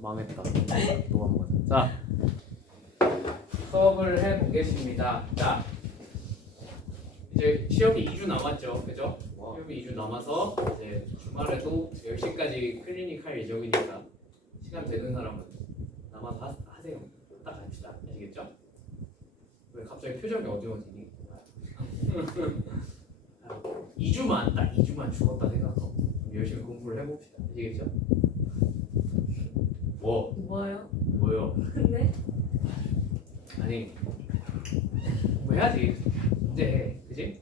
망했다. 또 한 번. 자, 수업을 해보겠습니다. 자, 이제 시험이 2주 남았죠, 그죠? 시험이 2주 남아서 이제 주말에도 10시까지 클리닉 할 예정이니까 시간 되는 사람은 남아서 하세요. 딱 합시다. 아시겠죠? 왜 갑자기 표정이 어두워지니? 2주만 딱 2주만 죽었다 생각하고 열심히 공부를 해봅시다. 아시겠죠? 뭐요? 뭐요? 네? 아니 뭐 해야지. 이제 해, 그지?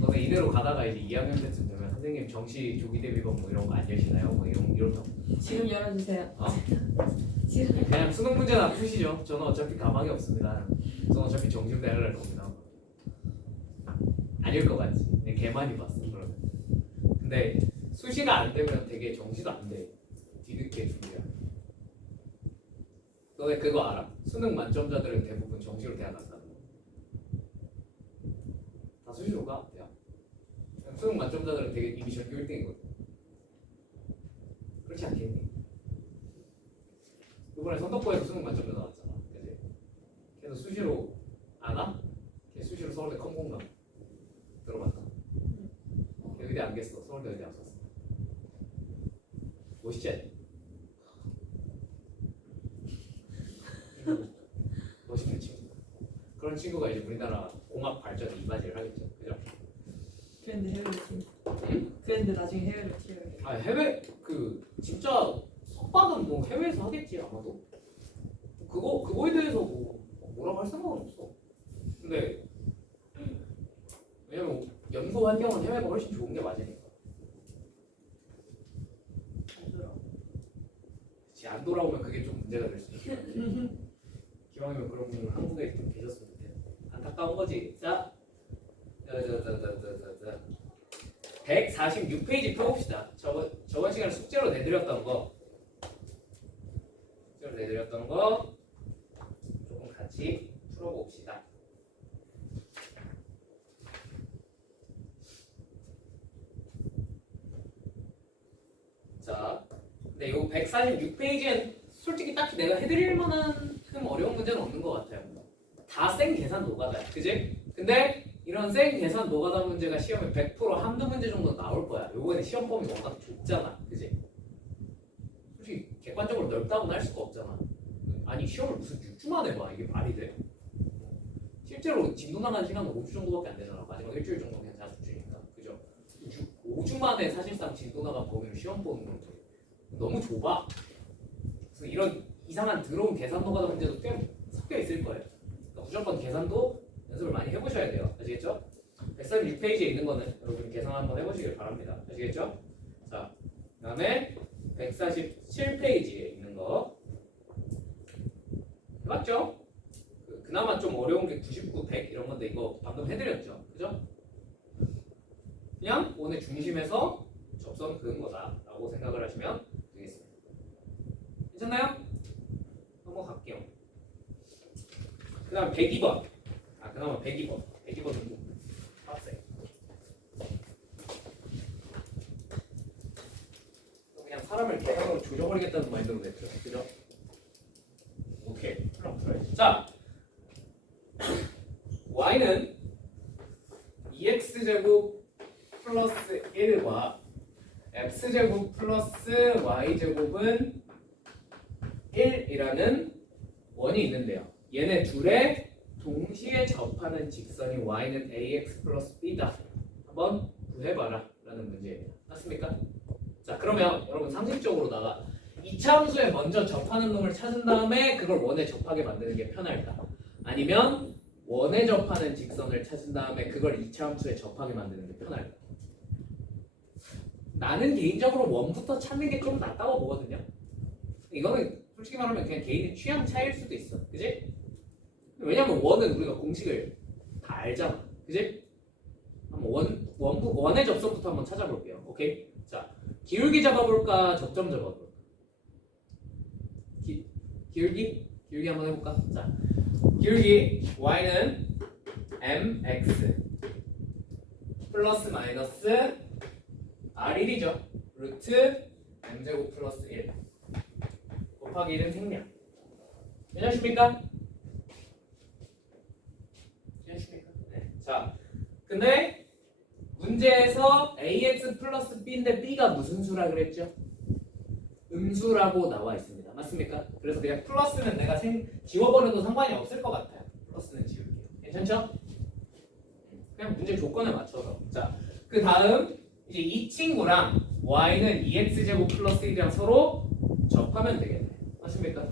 너네 이대로 가다가 이제 2학년 때쯤 되면 선생님 정시 조기 대비법 뭐 이런 거 안 여시나요? 뭐 이런 거. 지금 열어주세요. 어? 지금. 그냥 수능 문제나 푸시죠. 저는 어차피 가망이 없습니다. 저는 어차피 정시대 할 겁니다. 아닐 것 같지. 근데 걔 많이 봤어 그러면. 근데 수시가 안 되면 되게 정시도 안 돼. 뒤늦게 준비야. 너네 그거 알아? 수능 만점자들은 대부분 정시로 대학 간다는 거. 다 수시로 가 대학. 수능 만점자들은 되게 이미 전교 1등이거든. 그렇지 않겠니? 이번에 선덕고에서 수능 만점자 나왔잖아. 그지? 걔도 수시로 안 와? 걔 수시로 서울대 컴공가 들어봤다. 걔 의대 안 겠어. 서울대 의대 안 썼어. 멋있지 않니? 멋있는 친구. 그런 친구가 이제 우리나라 공학 발전에 이바지를 하겠죠. 그죠? 그런데 해외로 튀. 응? 그런데 나중에 해외로 튀어요. 아 해외 그 진짜 석박은 뭐 해외에서 하겠지 아마도. 그거에 대해서 뭐라고 할 생각은 없어. 근데 왜냐면 연구 환경은 해외가 훨씬 좋은 게 맞으니까. 그치, 안 돌아오면 그게 좀 문제가 될 수 있어. 기왕이면 그런 분은 한국에 좀 계셨으면 좋겠네. 안타까운 거지. 자, 146페이지 펴봅시다. 저번 시간에 숙제로 내드렸던 거 조금 같이 풀어봅시다. 자, 근데 이 146페이지엔 솔직히 딱히 내가 해드릴 만한 큰 어려운 문제는 없는 것 같아요. 다 생 계산 노가다야, 그지? 근데 이런 생 계산 노가다 문제가 시험에 100% 한두 문제 정도 나올 거야. 요번에 시험 범위가 워낙 좁잖아, 그지? 솔직히 객관적으로 넓다고는 할 수가 없잖아. 아니 시험을 무슨 6주 만에 봐. 이게 말이 돼? 실제로 진도 나간 시간은 5주 정도밖에 안 되잖아. 마지막 일주일 정도 그냥 자습주니까, 그죠? 5주 만에 사실상 진도 나간 범위로 시험 보는 건 너무 좁아. 그래서 이런 이상한 더러운 계산 노가다 문제도 꽤 섞여 있을 거예요. 그러니까 무조건 계산도 연습을 많이 해보셔야 돼요. 아시겠죠? 146페이지에 있는 거는 여러분 계산 한번 해보시길 바랍니다. 아시겠죠? 자, 그 다음에 147페이지에 있는 거 맞죠? 그나마 좀 어려운 게 99, 100 이런 건데 이거 방금 해드렸죠? 그죠? 그냥 원의 중심에서 접선 그은 거다라고 생각을 하시면 되겠습니다. 괜찮나요? 넘어갈게요. 그 다음 102번. 그나마 102번. 102번은 좀 빡세. 그냥 사람을 계산으로 조져버리겠다는 마인드로 냈죠. 그죠? 오케이. 자, y는 2x제곱 플러스 1과 x제곱 플러스 y제곱은 1이라는 원이 있는데요. 얘네 둘의 동시에 접하는 직선이 y는 ax 플러스 b다. 한번 구해봐라 라는 문제예요. 맞습니까? 자, 그러면 여러분 상식적으로다가 이차 함수에 먼저 접하는 놈을 찾은 다음에 그걸 원에 접하게 만드는 게 편할까? 아니면 원에 접하는 직선을 찾은 다음에 그걸 이차 함수에 접하게 만드는 게 편할까? 나는 개인적으로 원부터 찾는 게 좀 낫다고 보거든요. 이거는 솔직히 말하면 그냥 개인의 취향 차이일 수도 있어. 그지? 왜냐면 원은 우리가 공식을 다 알잖아. 그지? 한번 원의 접선부터 한번 찾아볼게요. 오케이? 자, 기울기 잡아볼까? 접점 잡아볼까? 기울기 한번 해볼까? 자, 기울기 y는 mx 플러스 마이너스 R1이죠. 루트 m제곱 플러스 1 곱하기 1은 생략. 괜찮습니까? 괜찮습니까? 네. 자, 근데 문제에서 ax 플러스 b인데 b가 무슨 수라 그랬죠? 음수라고 나와 있습니다. 맞습니까? 그래서 그냥 플러스는 내가 지워버려도 상관이 없을 것 같아요. 플러스는 지울게요. 괜찮죠? 그냥 문제 조건에 맞춰서. 자, 그 다음 이제 이 친구랑 y는 2x제곱 플러스 1이랑 서로 접하면 되겠네. 맞습니까?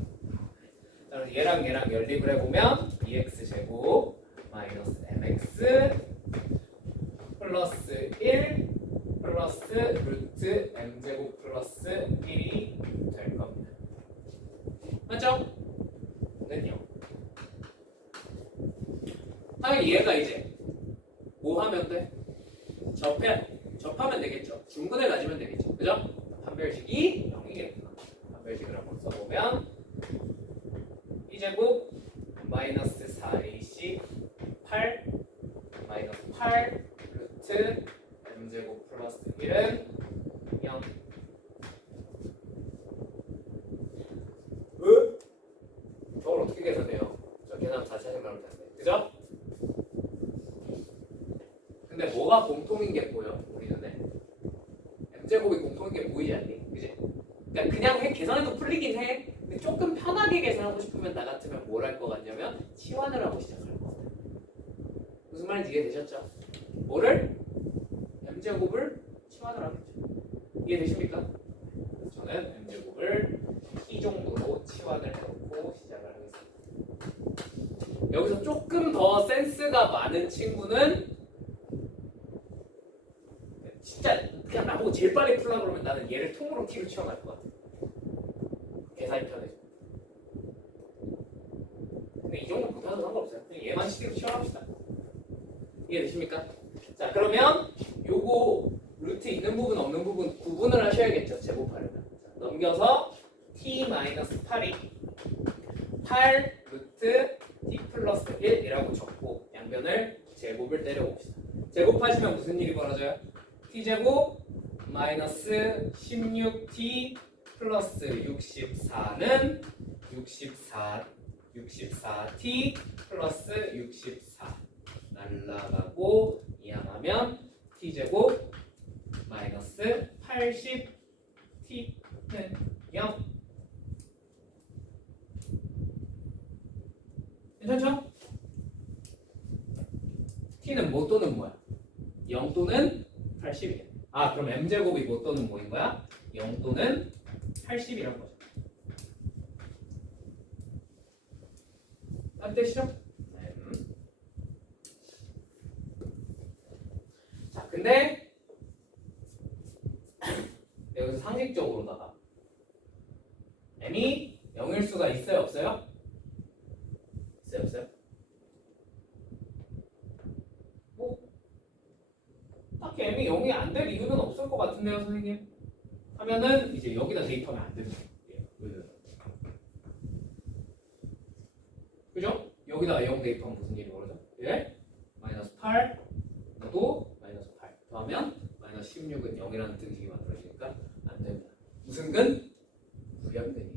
자, 그래서 얘랑 연립을 해보면 2x제곱 마이너스 mx 플러스 1 플러스 루트 m제곱 플러스 1이 될 겁니다. 맞죠? 는요. 당연히 얘가 이제 뭐 하면 돼? 접하면 되겠죠. 중근을 가지면 되겠죠. 그죠? 판별식이 0이겠구나. 판별식을 한번 써보면 B제곱 마이너스 4AC 8 마이너스 8 루트 m제곱 플러스 1은 0. 저걸 어떻게 계산해요? 저 계산 다시 하면 텐데. 그죠? 근데 뭐가 공통인 게 보여? 우리 눈에? m제곱이 공통인 게 보이지 않니? 그지? 그러니까 그냥 계산해도 풀리긴 해. 근데 조금 편하게 계산하고 싶으면 나 같으면 뭘 할 것 같냐면 치환을 하고 시작할 것 같아. 무슨 말인지 이해되셨죠? 뭐를? m제곱을 치환을 하겠죠. 이해되십니까? 그래서 저는 m제곱을 t 정도로 치환을 해놓고 시작을 하겠습니다. 여기서 조금 더 센스가 많은 친구는 진짜 그냥 나보고 제일 빨리 풀라 그러면 나는 얘를 통으로 t로 치환할 것 같아. 계산이 편해져. 근데 이 정도 못해도 상관없어요. 그냥 얘만 t로 치환합시다. 이해되십니까? 자, 그러면 요거 루트 있는 부분 없는 부분 구분을 하셔야겠죠. 제곱하려면. 자, 넘겨서 t-8이 8 루트 t 플러스 1이라고 적고 양변을 제곱을 때려봅시다. 제곱하시면 무슨 일이 벌어져요? t제곱 마이너스 16t 플러스 64는 64t 플러스 64 날라가고 이항하면 t제곱 마이너스 80t는 0. 괜찮죠? t는 뭐 또는 뭐야? 0 또는 80이야. 아, 그럼 m제곱이 뭐 또는 뭐인 거야? 0 또는 80이란 거죠. 딴 뜻이죠? 네. 자, 근데 여기서 상식적으로다가 m이 0일 수가 있어요, 없어요? 있어요, 없어요? 뭐 딱히 m이 0이 안 될 이유는 없을 것 같은데요, 선생님? 하면은 이제 여기다 대입하면 안 되는 거예요. 그죠? 여기다가 0 대입하면 무슨 일이 벌어져? 1 마이너스 8 너도 마이너스 8 더하면 마이너스 16은 0이라는 등식이 만들어지니까 안 됩니다. 무슨 근? 불량근이에요.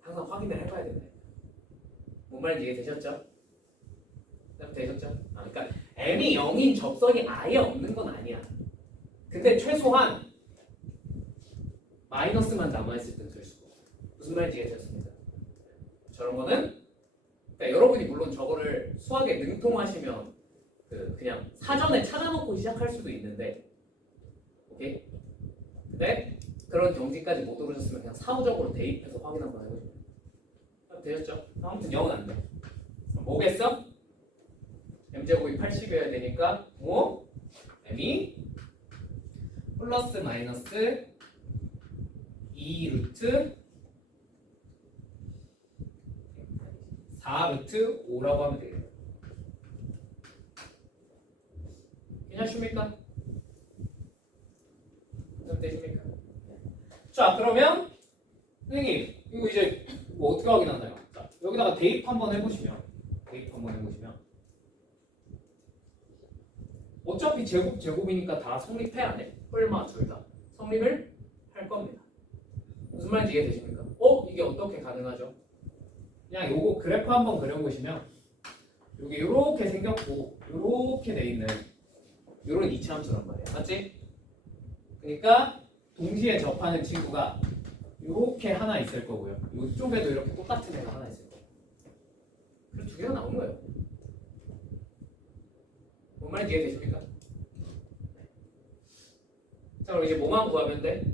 항상 확인을 해봐야 된다. 뭔 말인지 이해되셨죠? 되셨죠? 아, 그러니까 m이 0인 접선이 아예 없는 건 아니야. 근데 최소한 마이너스만 남아있을 때는 될 수가 없어요. 무슨 말인지 이해되셨습니까? 저런 거는 그러니까 여러분이 물론 저거를 수학에 능통하시면 그냥 사전에 찾아놓고 시작할 수도 있는데 오케이? 근데 그런 경지까지 못 오르셨으면 그냥 사후적으로 대입해서 확인 한번 해보시면 되셨죠? 아무튼 0은 안 돼. 뭐겠어? m제곱이 80이어야 되니까 뭐? m이 플러스 마이너스 2 루트 4 루트 5라고 하면 되겠네요. 괜찮습니까? 되십니까? 자, 그러면 선생님 이거 이제 뭐 어떻게 확인하나요? 자, 여기다가 대입 한번 해보시면 어차피 제곱이니까 다 성립해 안 해? 뿔마 둘 다 성립을 할 겁니다. 무슨 말인지 이해되십니까? 이게 어떻게 가능하죠? 그냥 요거 그래프 한번 그려보시면 여기 이렇게 생겼고 이렇게 돼 있는 이런 이차함수란 말이야, 맞지? 그러니까 동시에 접하는 친구가 이렇게 하나 있을 거고요. 이쪽에도 이렇게 똑같은 애가 하나 있을 거예요. 그래서 두 개가 나온 거예요. 뭔 말인지 이해되십니까? 자, 그럼 이제 뭐만 구하면 돼?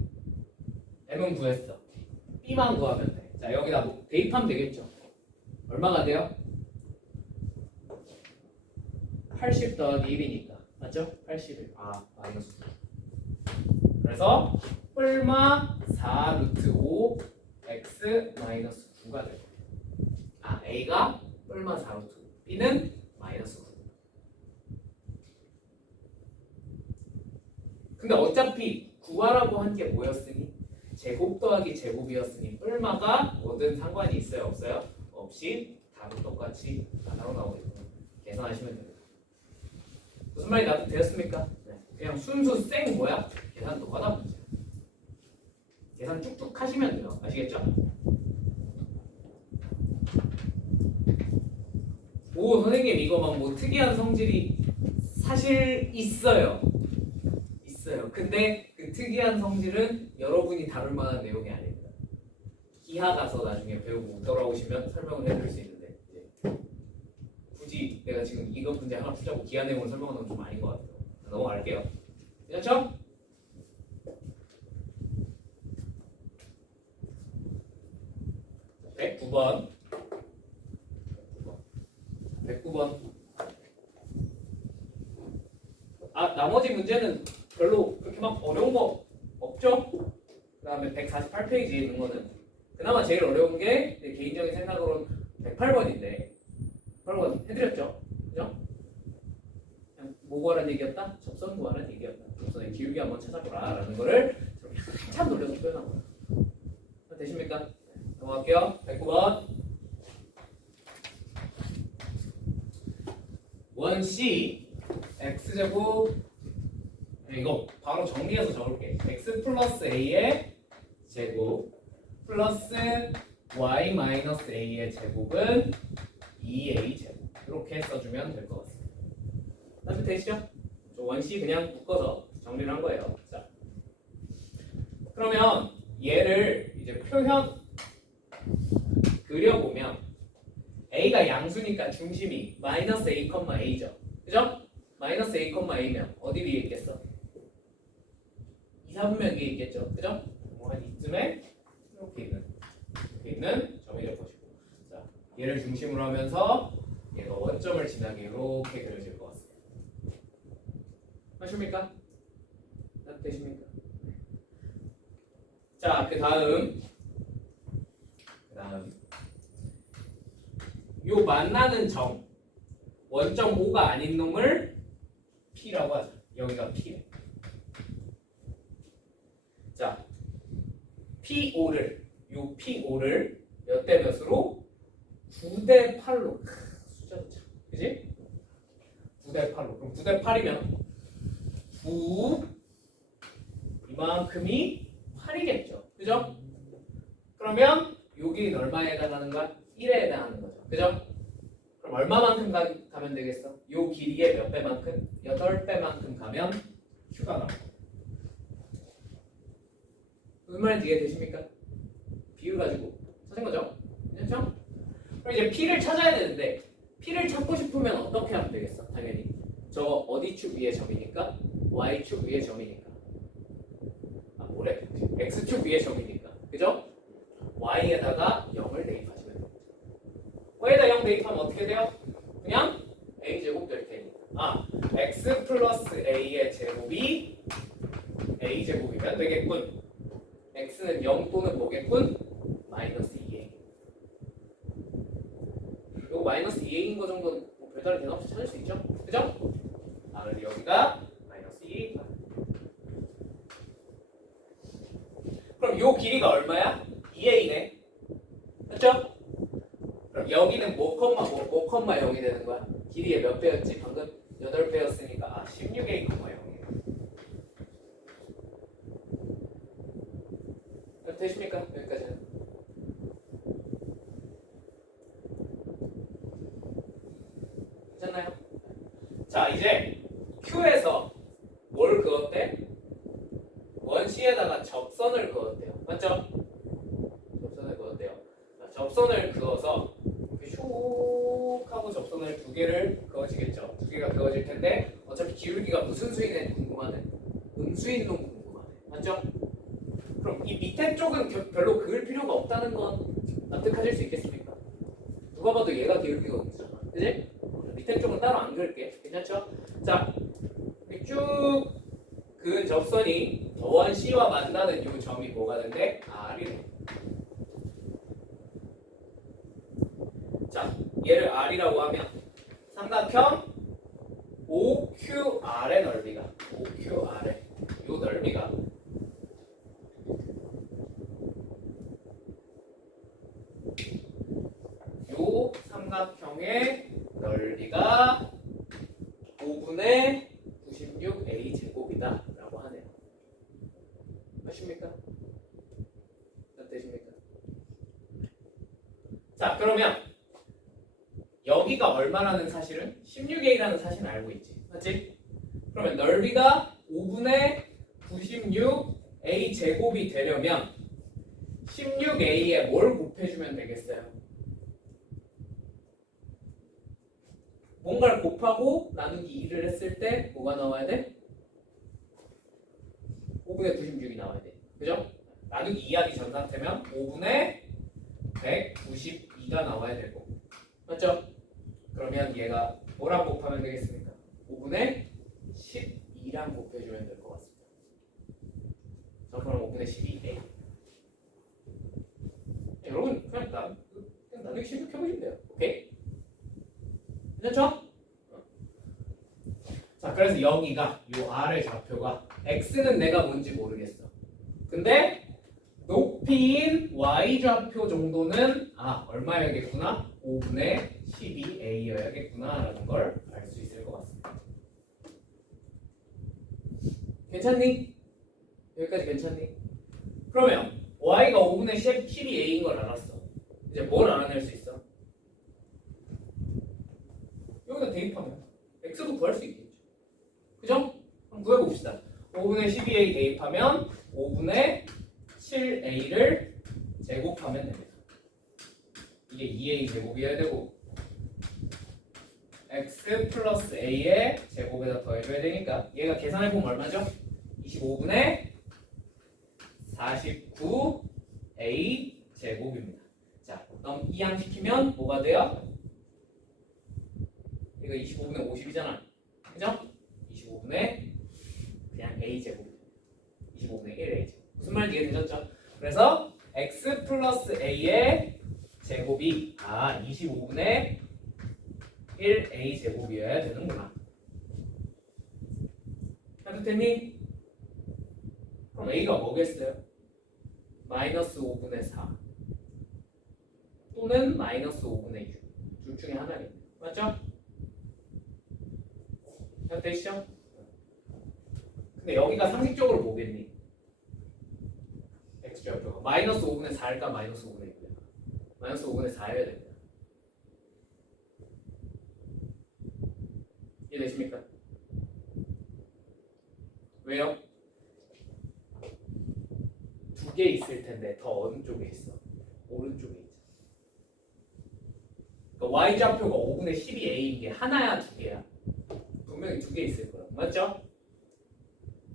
M은 구했어. B만 구하면 돼. 자, 여기다 뭐 대입하면 되겠죠. 얼마가 돼요? 80 더하기 1이니까 맞죠? 81. 마이너스 9. 그래서 뿔마 4 루트 5 x 마이너스 9가 되고 A가 뿔마 4 루트 5 B는 마이너스 9. 근데 어차피 구하라고 한 게 뭐였으니? 제곱 더하기 제곱이었으니 뿔마가 뭐든 상관이 있어요? 없어요? 없이 답은 똑같이 하나로 나오겠고 계산하시면 됩니다. 무슨 말이 나도 되었습니까? 네. 그냥 순수 생 뭐야? 계산 노가다 문제. 계산 쭉쭉 하시면 돼요. 아시겠죠? 오 선생님 이거 막 뭐 특이한 성질이 사실 있어요. 근데 그 특이한 성질은 여러분이 다룰 만한 내용이 아닙니다. 기하 가서 나중에 배우고 돌아오시면 설명을 해드릴 수 있는데 이제 굳이 내가 지금 이거 문제 하나 푸자고 기하 내용을 설명하는 건 좀 아닌 것 같아요. 넘어갈게요. 괜찮죠? 네, 109번 109번 나머지 문제는 별로 그렇게 막 어려운 거 없죠? 그 다음에 148페이지에 있는 거는 그나마 제일 어려운 게 내 개인적인 생각으로는 108번인데 108번 해드렸죠? 그죠? 그냥 뭐 구하라는 얘기였다? 접선 구하라는 얘기였다. 접선의 기울기 한번 찾아보라 라는 거를 한참 돌려서 표현한 거예요. 되십니까? 넘어갈게요. 109번 1C x제곱 이거 바로 정리해서 적을게. x 플러스 a의 제곱 플러스 y 마이너스 a의 제곱은 2a 제곱 이렇게 써주면 될 것 같습니다. 나도 되시죠? 저 원시 그냥 묶어서 정리를 한 거예요. 자, 그러면 얘를 이제 표현 그려보면 a가 양수니까 중심이 마이너스 a, a죠. 그죠? 마이너스 a, a면 어디 위에 있겠어? 2, 4분면 위에 있겠죠. 그죠? 뭐 한 이쯤에 이렇게 있는 점이라고 보시고 자, 얘를 중심으로 하면서 얘가 원점을 지나게 이렇게 그려질 것 같습니다. 하십니까? 되십니까? 자, 그 다음 요 만나는 점 원점 O가 아닌 놈을 P라고 하죠. 여기가 P래. 자, P5를 요 P5를 몇 대 몇으로? 9대 8로 숫자도 참 그지? 9대 8로 그럼 9대 8이면 9 이만큼이 8이겠죠. 그죠? 그러면 여기는 얼마에 해당하는 거야? 1에 해당하는 거죠. 그죠? 그럼 얼마만큼 가면 되겠어? 요 길이의 몇 배만큼? 8배만큼 가면 Q가 나옵니다. 무슨 말인지 이해되십니까? 비율 가지고 찾은 거죠? 괜찮죠? 그럼 이제 P를 찾아야 되는데 P를 찾고 싶으면 어떻게 하면 되겠어? 당연히 저 어디 축 위의 점이니까? Y축 위의 점이니까 뭐래? X축 위의 점이니까 그죠? Y에다가 0을 대입하시면 됩니다. Y에다 0 대입하면 어떻게 돼요? 그냥 A제곱 될 테니까 X 플러스 A의 제곱이 A제곱이면 되겠군. X는 0 또는 뭐겠군? 마이너스 2A. 이거 마이너스 2A인 거 정도는 뭐 별다른 개념 없이 찾을 수 있죠? 그죠? 그래서 여기가 마이너스 2A. 그럼 요 길이가 얼마야? 2A네. 맞죠? 그럼 여기는 뭐 콤마 0이 되는 거야? 길이의 몇 배였지? 방금 8배였으니까 16a, 0이에요. 되십니까? 여기까지는. 괜찮나요? 자, 이제 Q에서 뭘 그었대? 원시에다가 접선을 그었대요. 맞죠? 접선을 그었대요. 자, 접선을 그어서 이렇게 슉 하고 접선을 두 개를 그어지겠죠. 두 개가 그어질 텐데 어차피 기울기가 무슨 수인지 궁금하네. 음수인동 궁금하네. 맞죠? 그럼 이 밑에 쪽은 별로 그을 필요가 없다는 건 납득하실 수 있겠습니까? 누가 봐도 얘가 기울기가 음수잖아. 그지? 밑에 쪽은 따로 안 그을게. 괜찮죠? 자, 쭉 그은 접선이 원 C와 만나는 이 점이 뭐가 된대? R이네. 자, 얘를 R이라고 하면 삼각형 OQR의 넓이가 OQR의 이 넓이가 요 삼각형의 넓이가 5분의 96a 제곱이다 라고 하네요. 아십니까? 되십니까? 자, 그러면 여기가 얼마라는 사실은 16a라는 사실은 알고 있지. 맞지? 그러면 넓이가 5분의 96a 제곱이 되려면 16a에 뭘 곱해주면 되겠어요? 뭔가를 곱하고 나누기 2를 했을 때 뭐가 나와야 돼? 5분의 96이 나와야 돼. 그죠? 나누기 2 하기 전 상태면 5분의 192가 나와야 되고. 맞죠? 그러면 얘가 뭐랑 곱하면 되겠습니까? 5분의 12랑 곱해주면 될 것 같습니다. 자, 그럼 5분의 12a. 여러분 그냥 나누기 실력해보시면 돼요. 오케이? 괜찮죠? 자, 그래서 여기가 요 R의 좌표가 X는 내가 뭔지 모르겠어. 근데 높이인 Y 좌표 정도는 얼마여야겠구나? 5분의 12A여야겠구나 라는 걸 알 수 있을 것 같습니다. 괜찮니? 여기까지 괜찮니? 그러면 Y가 5분의 12A인 걸 알았어. 이제 뭘 알아낼 수 있어? 여기다 대입하면 x도 구할 수 있겠죠. 그죠? 한번 구해봅시다. 5분의 12a 대입하면 5분의 7a를 제곱하면 됩니다. 이게 2a 제곱이어야 되고 x 플러스 a의 제곱에다 더해줘야 되니까 얘가 계산해보면 얼마죠? 25분의 49a 제곱입니다. 자, 그럼 이항시키면 뭐가 돼요? 이거 25분의 50이잖아. 그죠? 25분의 그냥 a제곱. 25분의 1a제곱. 무슨 말인지 이해되셨죠? 그래서 x 플러스 a의 제곱이 25분의 1a제곱이어야 되는구나. 따뜻했니? 그럼 a가 뭐겠어요? 마이너스 5분의 4 또는 마이너스 5분의 6. 둘 중에 하나겠네. 맞죠? 잘 되시죠? 근데 여기가 상식적으로 뭐겠니? x좌표가 마이너스 5분의 4일까 마이너스 5분의 6일까? 마이너스 5분의 4여야 됩니다. 이해되십니까? 왜요? 두 개 있을 텐데 더 어느 쪽에 있어? 오른쪽에 있잖아. 그러니까 y좌표가 5분의 12a인 게 하나야 두 개야? 분명히 두 개 있을 거야. 맞죠?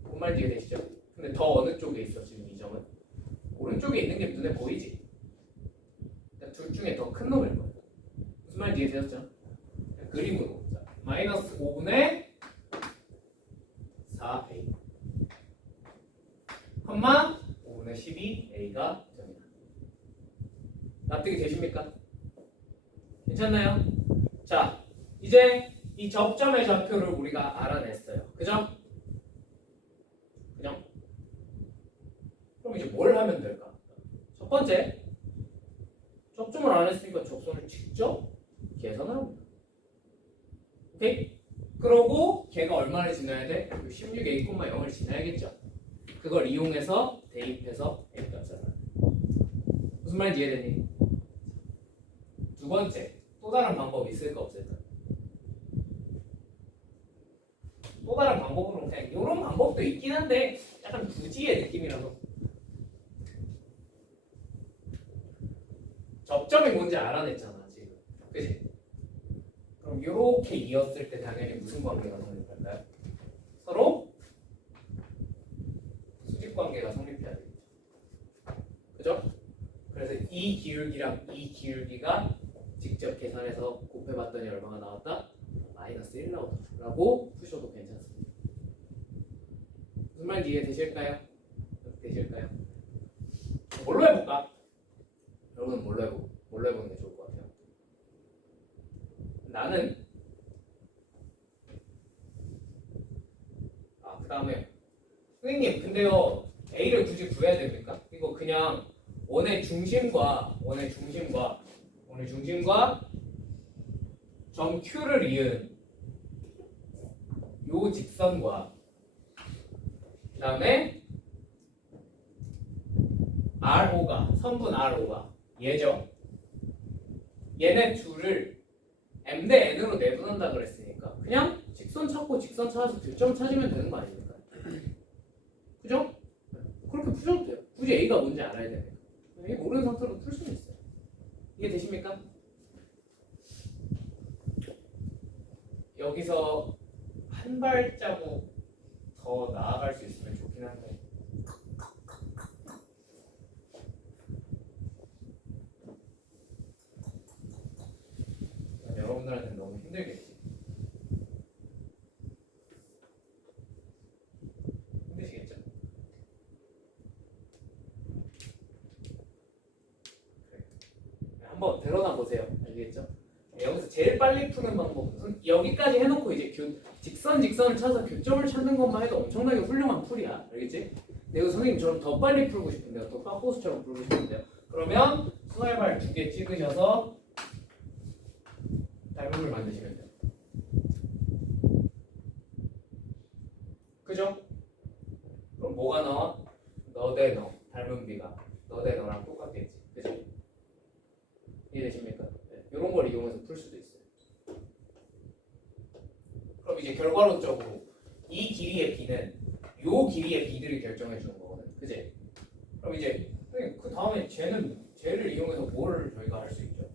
뭔 말인지 이해되시죠? 근데 더 어느 쪽에 있어 지금 이 점은? 오른쪽에 있는 게 눈에 보이지? 그러니까 둘 중에 더 큰 놈일 거야. 무슨 말인지 이해되셨죠? 그림으로 자, 마이너스 5분의 4a 컴마 5분의 12a가 됩니다. 납득이 되십니까? 괜찮나요? 자, 이제 이 접점의 좌표를 우리가 알아냈어요. 그죠? 그죠? 그럼 이제 뭘 하면 될까? 첫 번째, 접점을 안 했으니까 접선을 직접 계산을 합니다. 오케이? 그러고 걔가 얼마를 지나야 돼? 16a,0을 지나야겠죠. 그걸 이용해서 대입해서 a 값을 알아. 무슨 말인지 이해되니? 두 번째, 또 다른 방법이 있을까 없을까? 또 다른 방법으로 그냥 이런 방법도 있긴 한데 약간 부지의 느낌이라서 접점이 뭔지 알아냈잖아 지금, 그치? 그럼 이렇게 이었을 때 당연히 무슨 관계가 성립할까요? 서로 수직 관계가 성립해야 되겠죠. 그죠? 그래서 이 기울기랑 이 기울기가 직접 계산해서 곱해봤더니 얼마가 나왔다? 마이너스 1 나오더라고 푸셔도 괜찮습니다. 무슨 말인지 이해되실까요? 되실까요? 뭘로 해볼까? 여러분은 뭘로 해보는 게 좋을 것 같아요? 나는 그 다음에 선생님 근데요 A를 굳이 구해야 됩니까? 이거 그냥 원의 중심과 점 Q를 이은 요 직선과 그 다음에 RO가 선분 RO가 얘죠. 얘네 둘을 M 대 N으로 내분한다 그랬으니까 그냥 직선 찾고 직선 찾아서 교점 찾으면 되는 거 아닙니까? 그죠? 그렇게 푸셔도 돼요. 굳이 A가 뭔지 알아야 되니까. 이게 모르는 상태로 풀 수는 있어요. 이해 되십니까? 여기서 한 발자국 더 나아갈 수 있으면 좋긴 한데 여러분들한테는 너무 힘들겠지. 힘드시겠죠? 그래. 한번 데려다 보세요. 알겠죠? 여기서 제일 빨리 푸는 방법은 여기까지 해놓고 이제 직선을 찾아서 교점을 찾는 것만 해도 엄청나게 훌륭한 풀이야. 알겠지? 근데 이거 선생님처럼 더 빨리 풀고 싶은데요. 또 빠꼬스처럼 풀고 싶은데요. 그러면 수날발 2개 찍으셔서 닮음을 만드시면 돼요. 그죠? 그럼 뭐가 나와? 너 대 너. 닮은 비가 너 대 너랑 똑같겠지. 그죠? 이해되십니까? 네. 이런 걸 이용해서 풀 수도 있어요. 그럼 이제 결과론적으로 이 길이의 b는 요 길이의 b들이 결정해 주는 거거든. 그지? 그럼 이제 그 다음에 쟤를 이용해서 뭐를 저희가 할 수 있죠?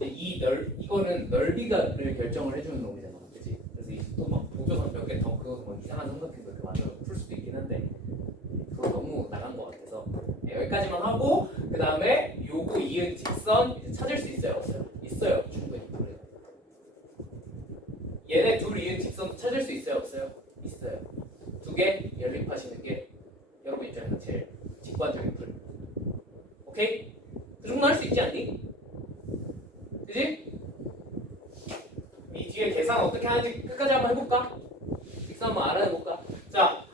이거는 넓이가를 결정을 해주는 놈이잖아, 그렇지? 그래서 이제 또 막 보조선 몇 개 더 그어서 막 이상한 삼각형도 이렇게 만들어서 풀 수도 있긴 한데 그거 너무 나간 것 같아서 여기까지만 하고 그 다음에 요거 이은 직선 이제 찾을 수 있어요, 없어요? 있어요, 충분히. 얘네 둘 이은 직선 찾을 수 있어요, 없어요? 있어요. 두 개 연립하시는 게 여러분 입장에서 제일 직관적인 풀. 오케이? 그 정도 할 수 있지 않니? 그지? 이 뒤에 계산 어떻게 하는지 끝까지 한번 해볼까? 직선 한번 알아내볼까? 자,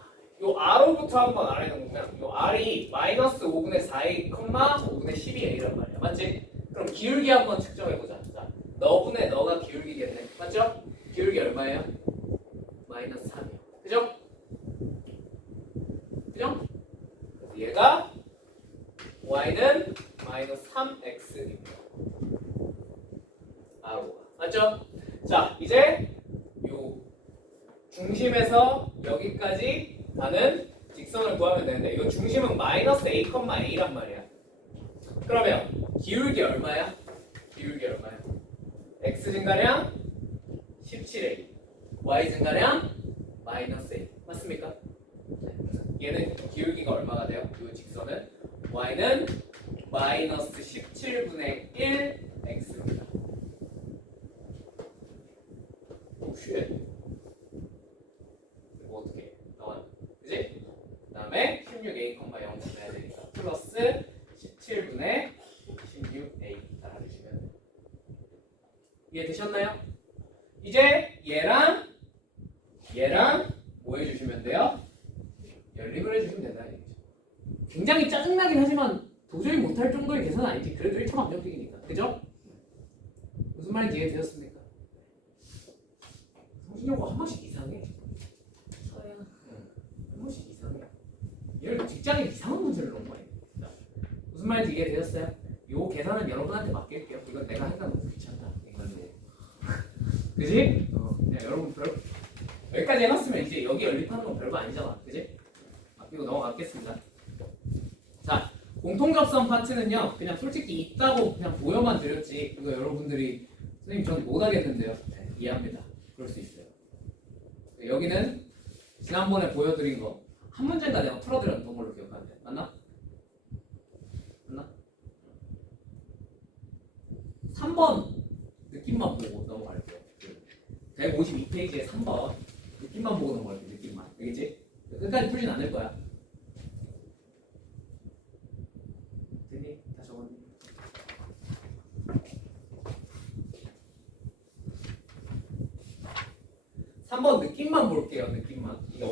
요 R로부터 한번 알아내보면 요 R이 마이너스 5분의 4a, 5분의 12a란 말이야. 맞지? 그럼 기울기 한번 측정해보자. 자, 너분의 너가 기울기겠네. 맞죠? 기울기 얼마예요? 마이너스 3이요. 그죠? 그죠? 그래서 얘가 y는 마이너스 3x입니다. R가 맞죠? 자 이제 요 중심에서 여기까지 가는 직선을 구하면 되는데 이 중심은 마이너스 a, a란 말이야. 그러면 기울기 얼마야? 기울기 얼마야? x 증가량 17a, y 증가량 마이너스 a 맞습니까? 얘는 기울기가 얼마가 돼요? 이 직선은 y는 마이너스 17분의 1 x입니다. 쉣. 이거 어떻게 나와요? 그지? 그 다음에 16a, 0 넣어야 되니까 플러스 17분의 16a 따라주시면 돼요. 이해되셨나요? 이제 얘랑 뭐 해주시면 돼요? 연립을 해주시면 된다는 얘기죠. 굉장히 짜증나긴 하지만 도저히 못할 정도의 계산 아니지. 그래도 1차 방정식이니까. 그죠? 무슨 말인지 이해되셨습니까? 정신여고 한 번씩 이상해. 저요. 한 번씩 이상해. 얘를 직장에 이상한 문제를 너무 많이 해. 자, 무슨 말인지 이해되셨어요? 요 계산은 여러분한테 맡길게요. 이건 내가 하기가 너무 귀찮다. 이건 뭐 그지? 그냥 여러분 여기까지 해놨으면 이제 여기 연립하는 건 별거 아니잖아. 그지? 맡기고 넘어가겠습니다. 자, 공통접선 파트는요. 그냥 솔직히 있다고 그냥 보여만 드렸지. 이거 여러분들이 선생님 저는 못하겠는데요. 네, 이해합니다. 그럴 수 있어요. 여기는 지난번에 보여드린 거 한 문제인가 내가 풀어드렸던 걸로 기억하는데 맞나? 맞나? 3번 느낌만 보고 넘어갈게요. 152페이지에 3번 느낌만 보고 넘어갈게요. 느낌만. 알겠지? 끝까지 풀진 않을 거야. 됐니? 다 적었니? 삼 번 느낌만 볼게요. 느낌만. 이게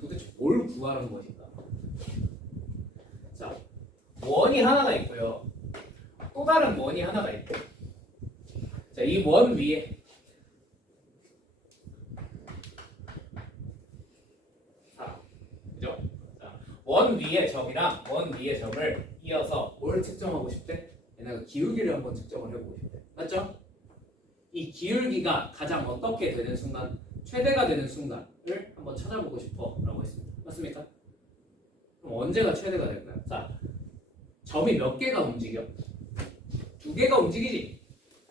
도대체 뭘 구하는 것인가? 자, 원이 하나가 있고요. 또 다른 원이 하나가 있고. 자, 이 원 위에 그죠? 자, 원 위의 점이랑 원 위의 점을 이어서 뭘 측정하고 싶대? 얘네가 기울기를 한번 측정을 해보고 싶대. 맞죠? 이 기울기가 가장 어떻게 되는 순간, 최대가 되는 순간을 한번 찾아보고 싶어 라고 했습니다. 맞습니까? 그럼 언제가 최대가 될까요? 자, 점이 몇 개가 움직여? 2개가 움직이지?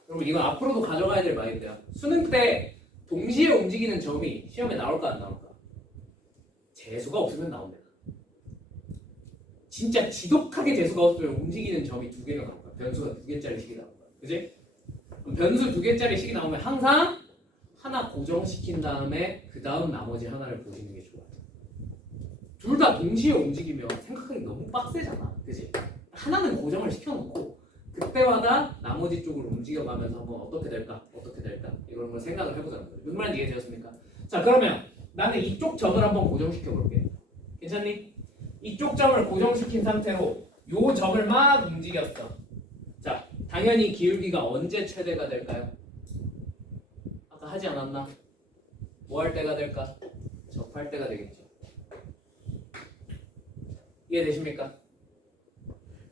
그럼 이건 앞으로도 가져가야 될 마인드야. 수능 때 동시에 움직이는 점이 시험에 나올까 안 나올까? 재수가 없으면 나옵니다. 진짜 지독하게 재수가 없으면 움직이는 점이 2개가 나올 거야. 변수가 2개짜리씩이 나올 거야. 그지? 그럼 변수 2개짜리씩이 나오면 항상 하나 고정시킨 다음에 그 다음 나머지 하나를 보시는 게 좋아요. 둘 다 동시에 움직이면 생각하기 너무 빡세잖아. 그지? 하나는 고정을 시켜놓고 그때마다 나머지 쪽으로 움직여가면서 한번 어떻게 될까? 어떻게 될까? 이런 걸 생각을 해보자는 거예요. 무슨 말인지 이해되셨습니까? 자, 그러면 나는 이쪽 점을 한번 고정시켜 볼게. 괜찮니? 이쪽 점을 고정시킨 상태로 요 점을 막 움직였어. 자, 당연히 기울기가 언제 최대가 될까요? 아까 하지 않았나? 뭐 할 때가 될까? 접할 때가 되겠죠. 이해되십니까?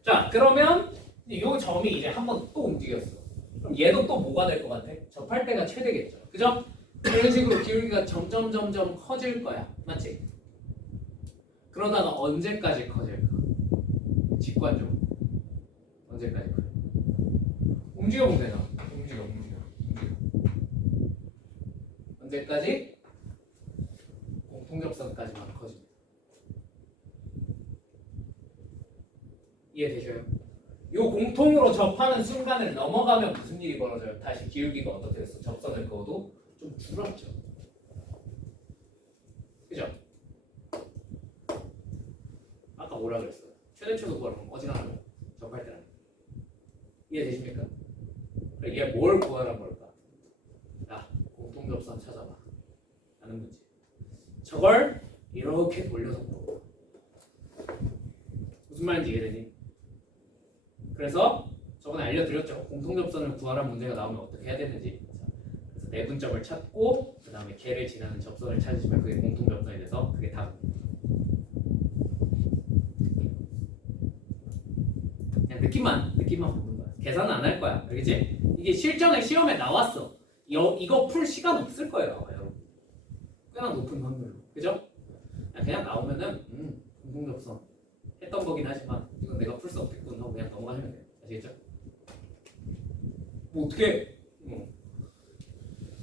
자, 그러면 요 점이 이제 한번 또 움직였어. 그럼 얘도 또 뭐가 될 것 같아? 접할 때가 최대겠죠. 그죠? 이런 식으로 기울기가 점점 커질 거야. 맞지? 그러다가 언제까지 커질까? 직관적으로. 언제까지 커질까? 움직여보면 되잖아. 움직여. 언제까지? 공통접선까지만 커집니다. 이해되셔요? 요 공통으로 접하는 순간을 넘어가면 무슨 일이 벌어져요? 다시 기울기가 어떻게 됐어? 접선을 그어도 좀 줄었죠. 그죠? 아까 뭐라 그랬어요? 최대초도 구하면 어지간하면 접할 때는 이해되십니까? 그래, 얘 뭘 구하란 걸까? 야, 공통접선 찾아봐 라는 문제. 저걸 이렇게 돌려서 물어봐. 무슨 말인지 이해되니? 그래서 저번에 알려드렸죠. 공통접선을 구하란 문제가 나오면 어떻게 해야 되는지. 그래서 내분점을 찾고 그 다음에 걔를 지나는 접선을 찾으시면 그게 공통접선이 돼서 그게 답입니다. 그냥 느낌만 보는 거야. 계산은 안 할 거야. 알겠지? 이게 실전에 시험에 나왔어. 이거 풀 시간 없을 거예요, 아마 여러분. 꽤나 높은 확률로. 그죠? 그냥 나오면은 공통접선 했던 거긴 하지만 이건 내가 풀 수 없겠군 하고 그냥 넘어가시면 돼요. 아시겠죠? 뭐 어떻게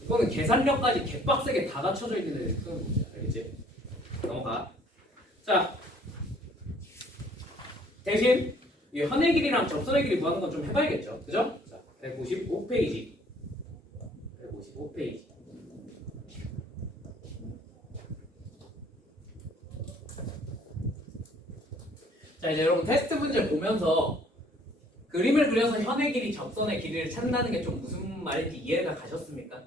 이거는 계산력까지 개빡세게 다 갖춰져 있는 애들이 푸는 문제야. 알겠지? 넘어가. 자, 대신 이 현의 길이랑 접선의 길이 구하는 건 좀 해봐야겠죠. 그죠? 자, 155페이지. 155페이지. 자, 이제 여러분 테스트 문제 보면서 그림을 그려서 현의 길이, 접선의 길이를 찾는다는 게 좀 무슨 말인지 이해가 가셨습니까?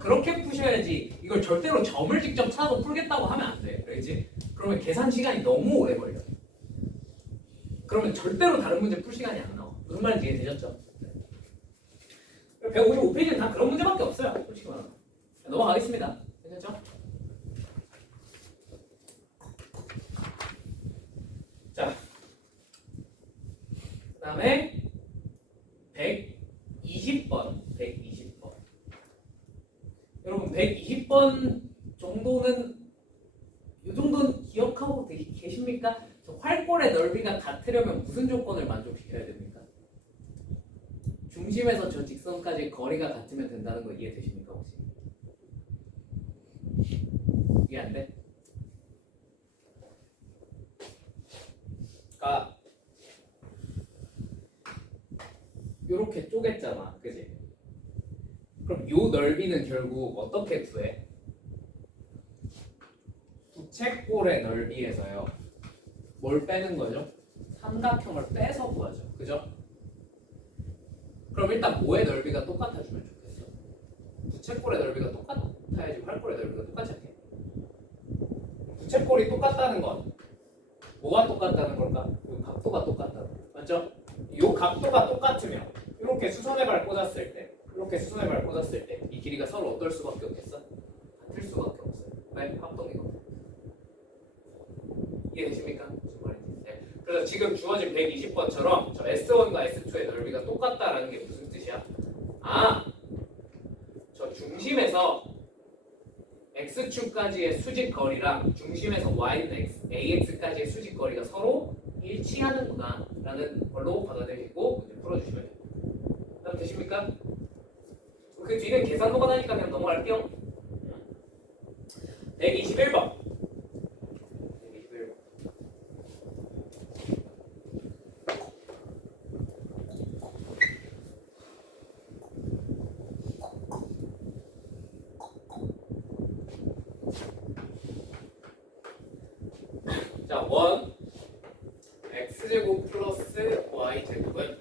그렇게 푸셔야지. 이걸 절대로 점을 직접 찾아서 풀겠다고 하면 안 돼. 그렇지? 그러면 계산 시간이 너무 오래 걸려. 그러면 절대로 다른 문제 풀 시간이 안 나와. 무슨 말인지 이해되셨죠? 155페이지는 다 그런 문제밖에 없어요. 솔직히 말하면. 넘어가겠습니다. 괜찮죠? 자, 그 다음에 120번. 여러분 120번 정도는 이 정도는 기억하고 계십니까? 저 활골의 넓이가 같으려면 무슨 조건을 만족시켜야 됩니까? 중심에서 저 직선까지 거리가 같으면 된다는 거 이해되십니까 혹시? 이해 안 돼? 그러니까 이렇게 쪼갰잖아, 그지? 그럼 요 넓이는 결국 어떻게 구해? 부채꼴의 넓이에서요. 뭘 빼는 거죠? 삼각형을 빼서 구하죠, 그죠? 그럼 일단 뭐의 넓이가 똑같아주면 좋겠어? 부채꼴의 넓이가 똑같아야지 활꼴의 넓이가 똑같지 않게? 부채꼴이 똑같다는 건 뭐가 똑같다는 걸까? 이 각도가 똑같다는 거 맞죠? 이 각도가 똑같으면 이렇게 수선의 발 꽂았을 때 이 길이가 서로 어떨 수밖에 없겠어? 같을 수밖에 없어요. 왜? 합동이거든. 이해되십니까? 무슨 말인지. 네. 그래서 지금 주어진 120번처럼 저 S1과 S2의 넓이가 똑같다라는 게 무슨 뜻이야? 아! 저 중심에서 X축까지의 수직 거리랑 중심에서 Y는 AX까지의 수직 거리가 서로 일치하는구나 라는 걸로 받아들이고 문제 풀어주시면 됩니다. 그다음 되십니까? 그 뒤는 계산도가 나니까 그냥 넘어갈게요. 121번. 자, 1 x제곱 플러스 y제곱은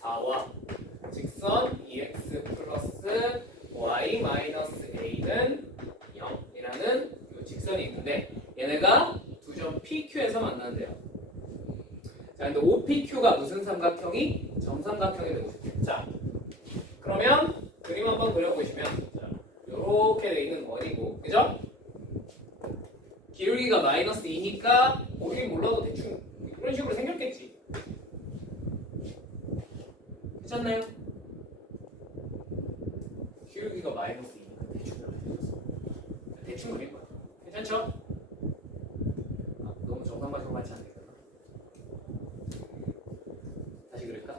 4와 직선 2x 플러스 y 마이너스 a는 0이라는 이 직선이 있는데 얘네가 두 점 PQ에서 만나는데요. 자, 근데 OPQ가 무슨 삼각형이? 정삼각형이 되고 싶죠. 자, 그러면 그림 한번 그려보시면 이렇게 돼 있는 원이고, 그죠? 기울기가 마이너스 2니까 우리 몰라도 대충 이런 식으로 생겼겠지. 괜찮나요? 기울기가 마이너스 2니까 대충 그릴 거야. 괜찮죠? 아, 너무 정상과정 같지 않을까? 다시 그릴까?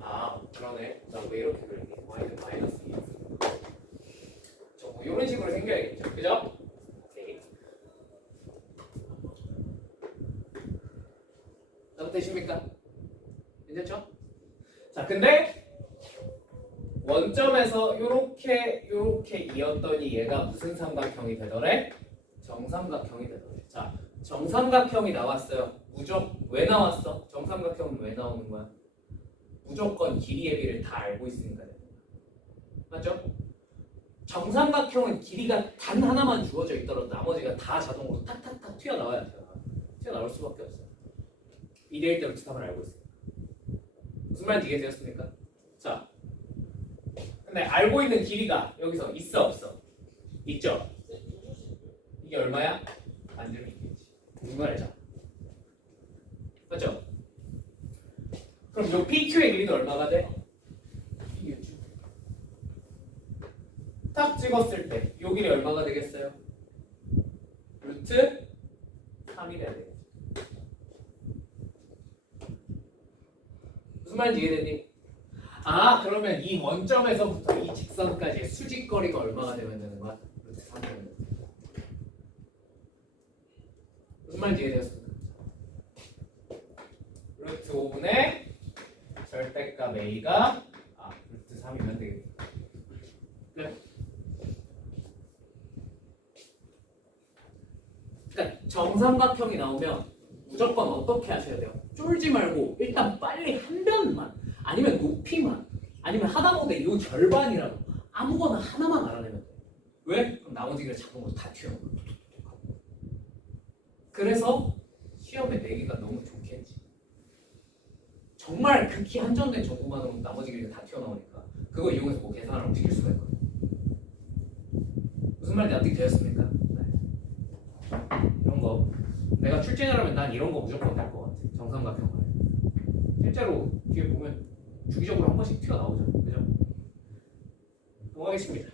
아, 그러네. 나 왜 이렇게 그리니? y는 마이너스 2. 뭐 이런 식으로 생겨야겠죠, 그죠? 오케이. 다음 되십니까? 괜찮죠? 자, 근데 원점에서 요렇게 이었더니 얘가 무슨 삼각형이 되더래? 정삼각형이 되더래. 자, 정삼각형이 나왔어요. 왜 나왔어? 정삼각형은 왜 나오는 거야? 무조건 길이의 비를 다 알고 있으니까 됩니다. 맞죠? 정삼각형은 길이가 단 하나만 주어져 있더라도 나머지가 다 자동으로 탁탁탁 튀어나와야 돼요. 튀어나올 수밖에 없어요. 2대1 대로 치탐을 알고 있어요. 무슨 말인지 이해되셨습니까? 자, 근데 알고 있는 길이가 여기서 있어 없어? 있죠? 이게 얼마야? 반지름 있겠지. 무슨 알죠? 맞죠? 그럼 요 PQ의 길이도 얼마가 돼? 딱 찍었을 때 요 길이 얼마가 되겠어요? 루트 3이 돼야 되겠죠. 무슨 말인지 이해되니? 아, 그러면 이 원점에서부터 이 직선까지의 수직거리가 얼마가 되면 되는 거야? 루트 3이 되는 거야. 무슨 말인지 이해되었습니까? 루트 5분의 절대값 a가 루트 3이면 되겠죠. 네. 그러니까 정삼각형이 나오면 무조건 어떻게 하셔야 돼요? 쫄지 말고 일단 빨리 한 변만, 아니면 높이만, 아니면 하다못해 요 절반이라도 아무거나 하나만 알아내면 돼요. 왜? 그럼 나머지가 자동으로 다 튀어. 그래서 시험에 내기가 너무 좋겠지. 정말 극히 한정된 정보만으로 나머지 길이가 다 튀어나오니까 그거 이용해서 뭐 계산을 움직일 수가 있거든요. 무슨 말인지 납득이 되었습니까? 네. 이런 거 내가 출제를 하면 난 이런 거 무조건 될 것 같아. 정삼각형을 실제로 뒤에 보면 주기적으로 한 번씩 튀어나오죠. 그죠? 넘어가겠습니다.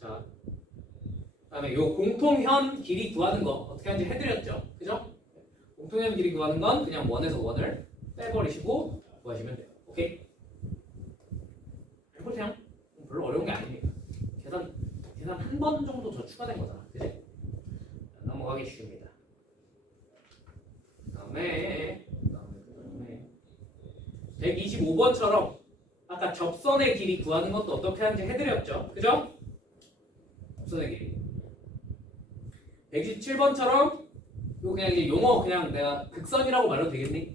자, 그다음에 요 공통현 길이 구하는 거 어떻게 하는지 해드렸죠. 그죠? 공통현 길이 구하는 건 그냥 원에서 원을 빼버리시고 구하시면 돼요. 오케이? 해보세요. 별로 어려운 게 아니니까. 계산 한 번 정도 더 추가된 거잖아. 그지? 넘어가겠습니다. 그다음에 125번처럼 아까 접선의 길이 구하는 것도 어떻게 하는지 해드렸죠. 그죠? 접선의 길이. 127번처럼 요 그냥 이제 용어 그냥 내가 극선이라고 말해도 되겠니?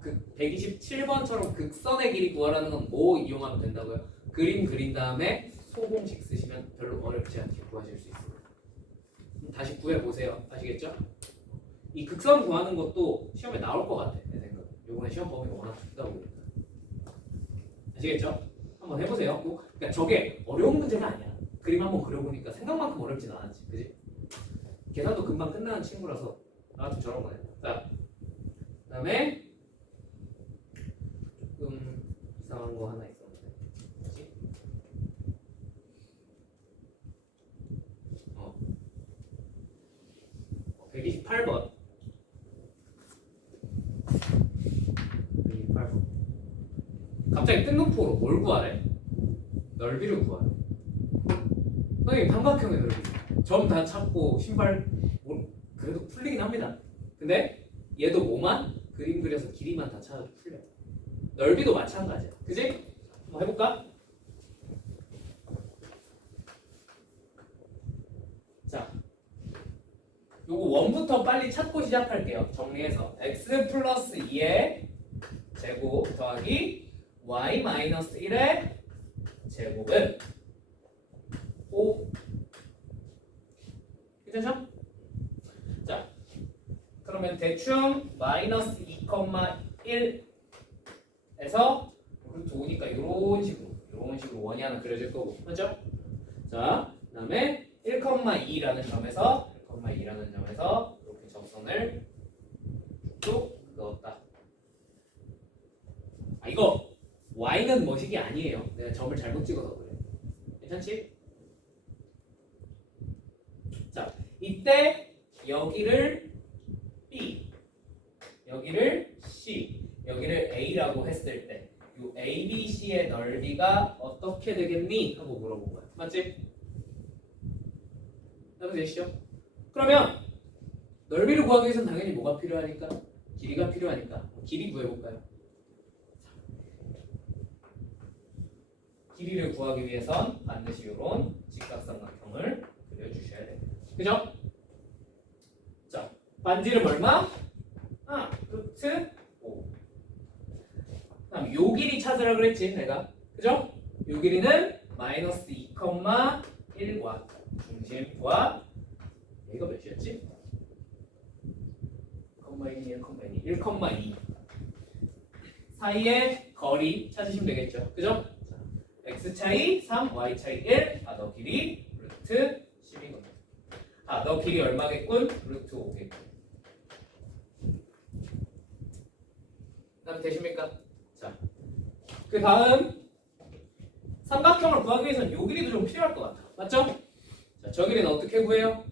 그 127번처럼 극선의 길이 구하라는 건 뭐 이용하면 된다고요? 그림 그린 다음에 소공식 쓰시면 별로 어렵지 않게 구하실 수 있습니다. 다시 구해 보세요. 아시겠죠? 이 극선 구하는 것도 시험에 나올 것 같아. 내 생각. 요번에 시험 범위가 워낙 좁다 보니까. 아시겠죠? 한번 해보세요. 그러니까 저게 어려운 문제가 아니야. 그림 한번 그려보니까 생각만큼 어렵진 않았지, 그지? 계산도 금방 끝나는 친구라서 나도 저런 거네. 자, 그다음에 조금 이상한 거 하나 있었는데, 뭐지? 128번. 128번. 갑자기 뜬금포로 뭘 구하래? 넓이를 구하래. 선생님 삼각형의 넓이. 점 다 찾고 신발 그래도 풀리긴 합니다. 근데 얘도 뭐만 그림 그려서 길이만 다 찾아도 풀려. 넓이도 마찬가지야. 그지? 한번 해볼까? 자, 요거 원부터 빨리 찾고 시작할게요. 정리해서 x 플러스 2의 제곱 더하기 y 마이너스 1의 제곱은 5. 괜찮죠? 자, 그러면 대충 마이너스 2,1에서 루트 5니까 이런 식으로 원이 하나 그려질 거고, 맞죠? 자, 그다음에 1,2라는 점에서 이렇게 접선을 쭉 그었다. 아, 이거 y는 머시기 아니에요. 내가 점을 잘못 찍어서 그래. 괜찮지? 자, 이때 여기를 B, 여기를 C, 여기를 A라고 했을 때 이 A, B, C의 넓이가 어떻게 되겠니? 하고 물어본 거야. 맞지? 답이 되시죠? 그러면 넓이를 구하기 위해서는 당연히 뭐가 필요하니까? 길이가 필요하니까 길이 구해볼까요? 길이를 구하기 위해선 반드시 이런 직각삼각형을 그려주셔야 됩니다. 그죠? 자, 반지름 얼마? 루트 5. 그다음 요 길이 찾으라 그랬지 내가. 그죠? 요 길이는 마이너스 2,1과 중심과 여기가 몇이었지? 1,2 사이의 거리 찾으시면 되겠죠. 그죠? 자, x 차이 3, y 차이 1, 너 길이 루트 10이군. 너 길이 얼마겠군? 루트 5겠군. 답이 되십니까? 자, 그 다음 삼각형을 구하기 위해서는 요 길이도 좀 필요할 것 같아. 맞죠? 자, 저 길이는 어떻게 구해요?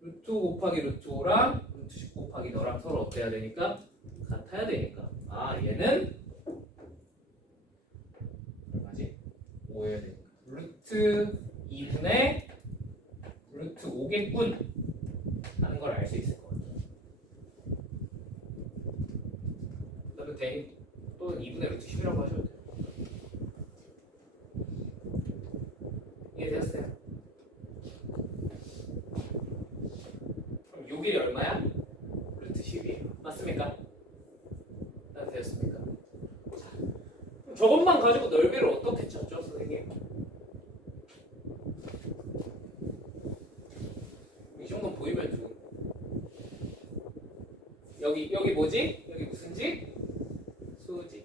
루트 5 곱하기 루트 5랑 루트 10 곱하기 너랑 서로 어때야 되니까? 같아야 되니까. 얘는 얼마지? 5여야 되니까. 루트 2분의 루트 5겠군 하는 걸 알 수 있을 것 같아요. 그다음에 대입 또는 2분의 루트 10이라고 하셔도 돼요. 이해되셨어요? 그럼 요 길이 얼마야? 루트 10이에요. 맞습니까? 다 되었습니까? 자, 그럼 저것만 가지고 넓이를 어떻게 찾죠, 선생님? 여기 뭐지? 여기 무슨 지? 수지.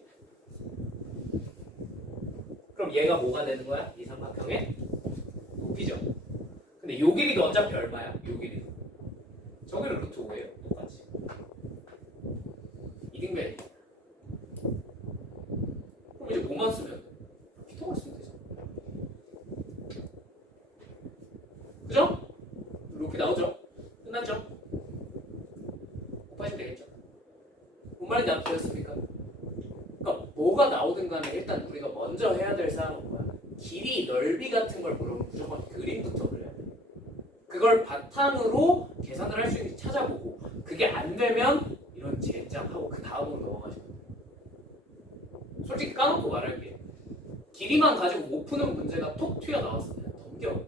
그럼 얘가 뭐가 되는 거야? 이 삼각형의 높이죠. 근데 요 길이도 어차피 얼마야? 요 길이도. 저기를 루트 5예요. 똑같이. 이등변이. 그럼 이제 뭐만 쓰면 돼? 피터가 쓰면 되잖아. 그죠? 루피 나오죠? 끝났죠? 곱하시면 되겠죠? 뭔 말인지 안 보였습니까? 그러니까 뭐가 나오든 간에 일단 우리가 먼저 해야 될 사항은 뭐야? 길이, 넓이 같은 걸 물으면 무조건 그림부터 그려야 돼. 그걸 바탕으로 계산을 할 수 있는지 찾아보고 그게 안 되면 이런 제장하고 그 다음으로 넘어가시면 돼요. 솔직히 까놓고 말할게. 길이만 가지고 못 푸는 문제가 톡 튀어나왔어. 그냥 넘겨.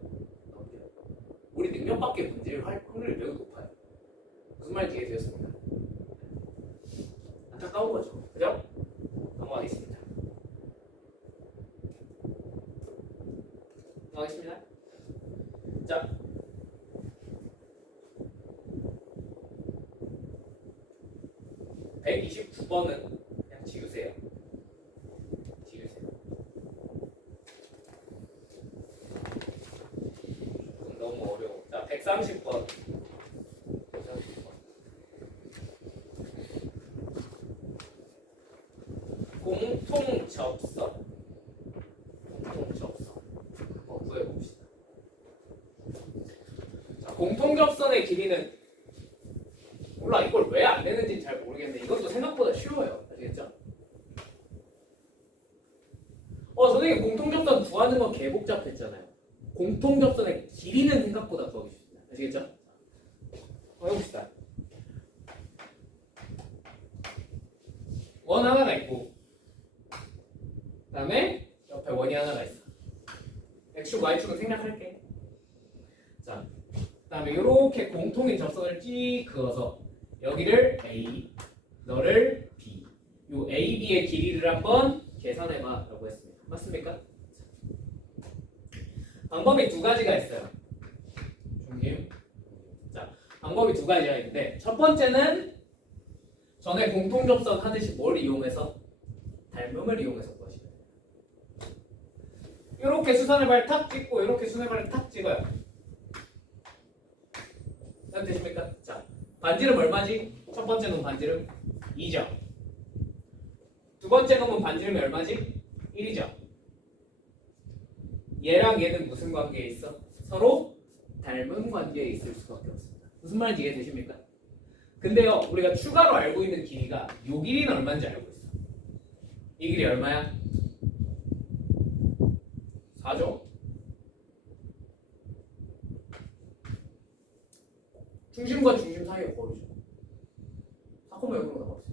우리 능력 밖의 문제를 할 확률이 매우 높아요. 무슨 말인지 이해되셨습니까? 안타까운 거죠. 그죠? 넘어가겠습니다. 넘어가겠습니다. 자. 129번은 그냥 지우세요. 지우세요. 조금 너무 어려워. 자, 130번. 130번. 공통접선. 공통접선. 한번 구해봅시다. 자, 공통접선의 길이는 몰라, 이걸 왜 안 내는지 잘 모르겠는데 이것도 생각보다 쉬워요. 아시겠죠? 선생님 공통접선 구하는 건 개 복잡했잖아요. 공통접선의 길이는 생각보다 구하기 쉽습니다. 아시겠죠? 해봅시다. 원 하나가 있고 그 다음에 옆에 원이 하나가 있어. X축, Y축은 생략할게. 자, 그 다음에 이렇게 공통인 접선을 찌 그어서 여기를 A, 너를 B. 요 A, B의 길이를 한번 계산해봐 라고 했습니다. 맞습니까? 방법이 두 가지가 있어요. 중심. 자, 방법이 두 가지가 있는데 첫 번째는 전에 공통접선 하듯이 뭘 이용해서? 닮음을 이용해서 구하시면 돼요. 이렇게 수선의 발 탁 찍고 이렇게 수선의 발을 탁 찍어요. 잘 되십니까? 자, 반지름 얼마지? 첫 번째 놈 반지름 2죠. 두 번째 놈은 반지름이 얼마지? 1이죠. 얘랑 얘는 무슨 관계에 있어? 서로 닮은 관계에 있을 수밖에 없습니다. 무슨 말인지 이해되십니까? 근데요, 우리가 추가로 알고 있는 길이가 요 길이는 얼마인지 알고 있어. 이 길이 얼마야? 4죠. 중심과 중심 사이의 거리죠. 4,0으로 나왔어요.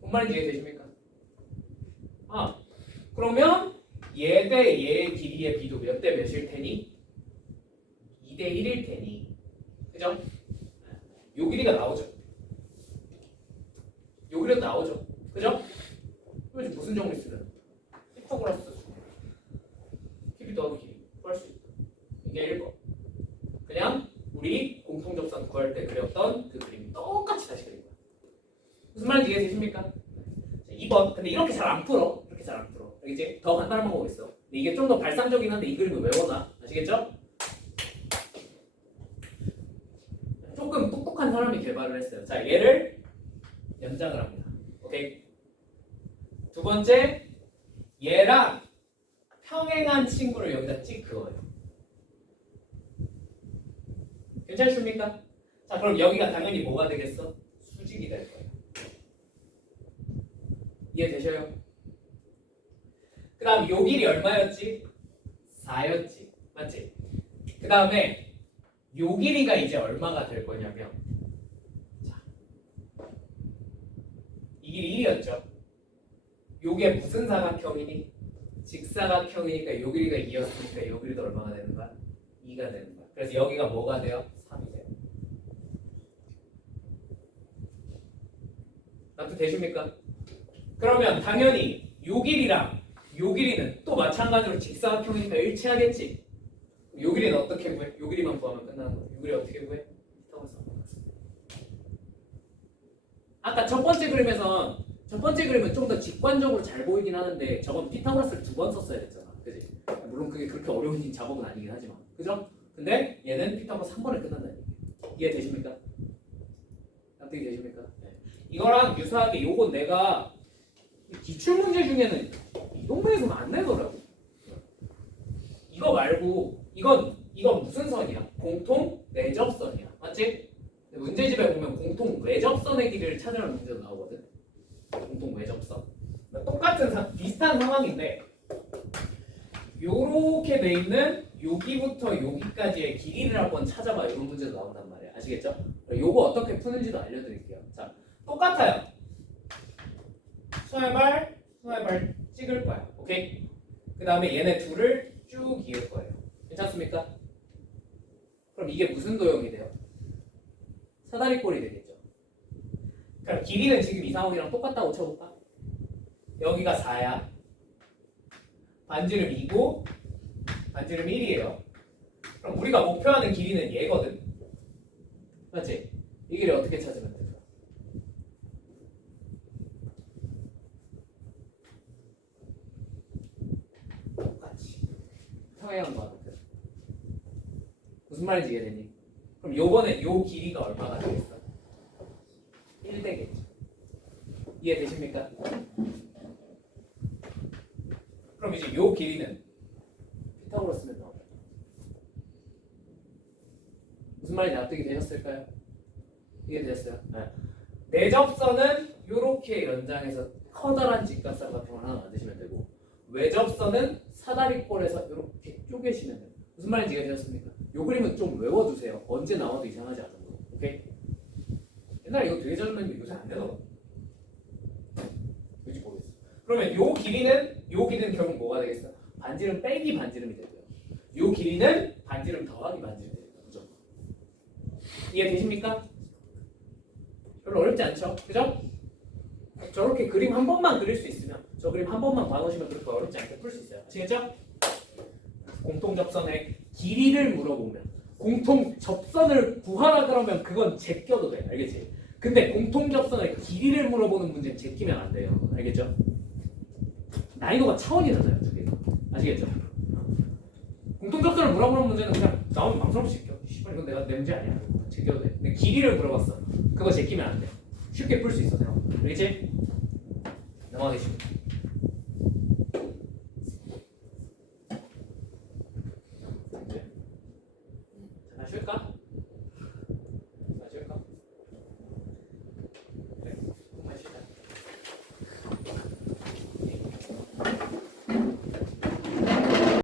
뭔 말인지 이해되십니까? 그러면 얘 대 얘의 길이의 비도 몇 대 몇일 테니? 2대 1일 테니. 그죠? 요 길이가 나오죠. 요 길이가 나오죠. 그죠? 그럼 이제 무슨 정리 쓰면? 피타고라스 길이 더하기 길이 구할 수 있다. 이게 1번. 그냥 우리 공통접선 구할 때 그렸던 그 그림 똑같이 다시 그린 거야. 무슨 말인지 이해되십니까? 2번. 근데 이렇게 잘 안 풀어. 이렇게 잘 안 풀어. 알겠지? 더 간단한 방법이 있어. 근데 이게 좀 더 발상적이긴 한데 이 그림을 외워놔. 아시겠죠? 조금 똑똑한 사람이 개발을 했어요. 자, 얘를 연장을 합니다. 오케이? 두 번째, 얘랑 평행한 친구를 여기다 찍 그어요. 괜찮습니까? 자, 그럼 여기가 당연히 뭐가 되겠어? 수직이 될 거예요. 이해되셔요? 그 다음 요 길이 얼마였지? 4였지. 맞지? 그 다음에 요 길이가 이제 얼마가 될 거냐면 자, 이 길이 1이었죠. 요게 무슨 사각형이니? 직사각형이니까 요 길이가 2였으니까 요 길이도 얼마가 되는 거야? 2가 되는 거야. 그래서 여기가 뭐가 돼요? 3이 돼요. 납득 되십니까? 그러면 당연히 요 길이랑 요 길이는 또 마찬가지로 직사각형이니까 일치하겠지. 요 길이는 어떻게 구해? 요 길이만 구하면 끝나는 거야. 요 길이 어떻게 구해? 피타고라스 아까 첫 번째 그림은 좀 더 직관적으로 잘 보이긴 하는데 저건 피타고라스를 2번 썼어야 됐잖아. 그지? 물론 그게 그렇게 어려운 작업은 아니긴 하지만. 그죠? 근데 얘는 피타고라스 3번에 끝난다. 이해되십니까? 납득이 되십니까? 네. 이거랑 유사하게 요건 내가 기출문제 중에는 이 동네에서는 안 내더라고. 이거 말고 이건 무슨 선이야? 공통 외접선이야. 맞지? 문제집에 보면 공통 외접선의 길이를 찾으라는 문제도 나오거든. 공통 외접선. 똑같은 비슷한 상황인데 요렇게 돼 있는 여기부터 여기까지의 길이를 한번 찾아봐. 이런 문제도 나온단 말이야. 아시겠죠? 요거 어떻게 푸는지도 알려드릴게요. 자, 똑같아요. 수화발 찍을 거야. 오케이? 그 다음에 얘네 둘을 쭉 이을 거예요. 괜찮습니까? 그럼 이게 무슨 도형이 돼요? 사다리꼴이 되겠죠. 그럼 길이는 지금 이 상황이랑 똑같다고 쳐볼까? 여기가 4야. 반지름 2고 반지름 1이에요. 그럼 우리가 목표하는 길이는 얘거든. 맞지? 이 길이 어떻게 찾으면 될까? 똑같이 평행한 거 같아. 무슨 말인지 이해되니? 그럼 요번에 요 길이가 얼마가 되겠어? 1 되겠죠. 이해되십니까? 그럼 이제 요 길이는 피타고라스면 나오죠. 무슨 말인지 납득이 되셨을까요? 이해되셨어요? 네. 내접선은 요렇게 연장해서 커다란 직각선 같은 거 하나 만드시면 되고 외접선은 사다리꼴에서 이렇게 쪼개시면 돼요. 무슨 말인지 이해되셨습니까? 요 그림은 좀 외워두세요. 언제 나와도 이상하지 않은 거. 오케이? 옛날에 이거 되게 잘 했는데 요새 안 되더라고. 뭔지 모르겠어. 그러면 요 길이는 결국 뭐가 되겠어? 반지름 빼기 반지름이 되고요. 요 길이는 반지름 더하기 반지름이 되고요. 그죠? 이해되십니까? 별로 어렵지 않죠? 그죠? 저렇게 그림 한 번만 그릴 수 있으면 저 그림 한 번만 봐놓으시면 그렇게 어렵지 않게 풀 수 있어요. 아시겠죠? 공통 접선의 길이를 물어보면 공통 접선을 구하라 그러면 그건 제껴도 돼. 알겠지? 근데 공통 접선의 길이를 물어보는 문제는 제끼면 안 돼요. 알겠죠? 난이도가 차원이 달라요. 두 개. 아시겠죠? 공통 접선을 물어보는 문제는 그냥 나오면 망설없이 제껴. 씨발 이건 내가 내 문제 아니야. 제껴도 돼. 근데 길이를 물어봤어. 그거 제끼면 안 돼. 쉽게 풀 수 있어. 생각. 알겠지? 넘어가겠습니다.